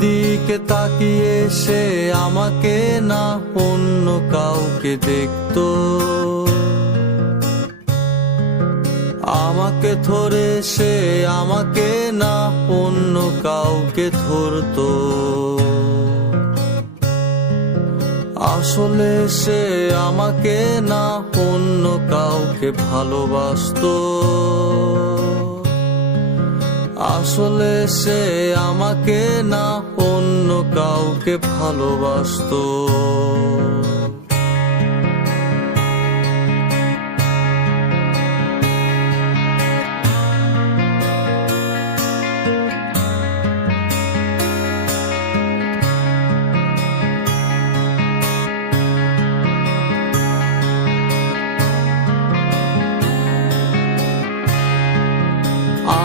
দিকে তাকিয়ে সে আমাকে না অন্য কাউকে দেখত। আমাকে ধরে সে আমাকে না অন্য কাউকে ধরতো। আসলে সে আমাকে না অন্য কাউকে ভালোবাসতো। আসলে সে আমাকে না অন্য কাউকে ভালোবাসতো।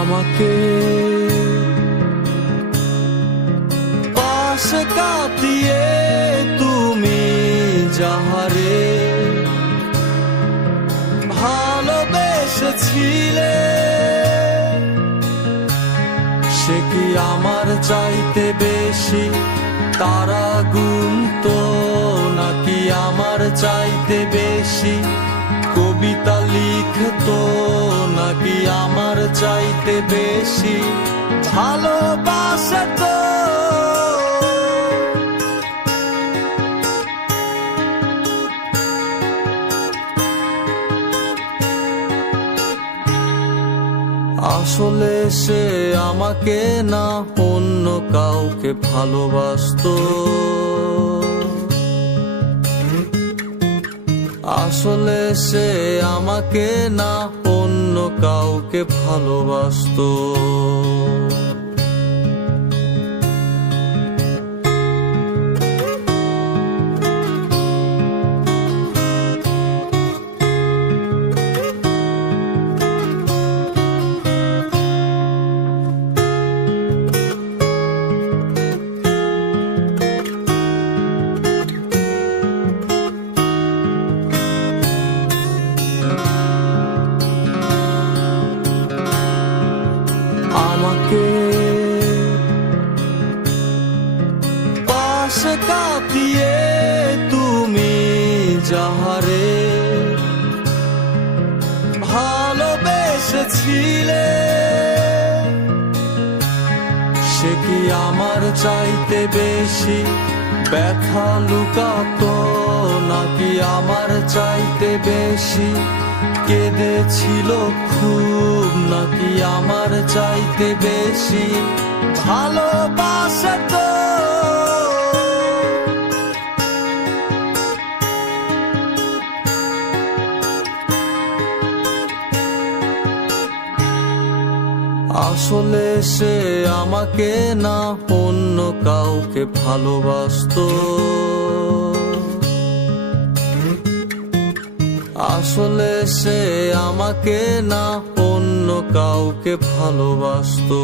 আমাকে। পাশে কাটিয়ে তুমি যাহারে। ভালোবেসেছিলে। সে কি আমার চাইতে বেশি তারা গুণ তো নাকি আমার চাইতে বেশি লিখতো নাকি আমার চাইতে বেশি ভালোবাসতো আসলে সে আমাকে না অন্য কাউকে ভালোবাসতো। আসলে সে আমাকে না অন্য কাউকে ভালোবাসতো। যাহারে ভালোবেসেছিলে। সে কি আমার চাইতে বেশি ব্যথা লুকাতো, নাকি আমার চাইতে বেশি কেঁদেছিল খুব, নাকি আমার চাইতে বেশি ভালোবাসতো? আসলে সে আমাকে না অন্য কাউকে ভালোবাসত। আসলে সে আমাকে না অন্য কাউকে ভালোবাসতো।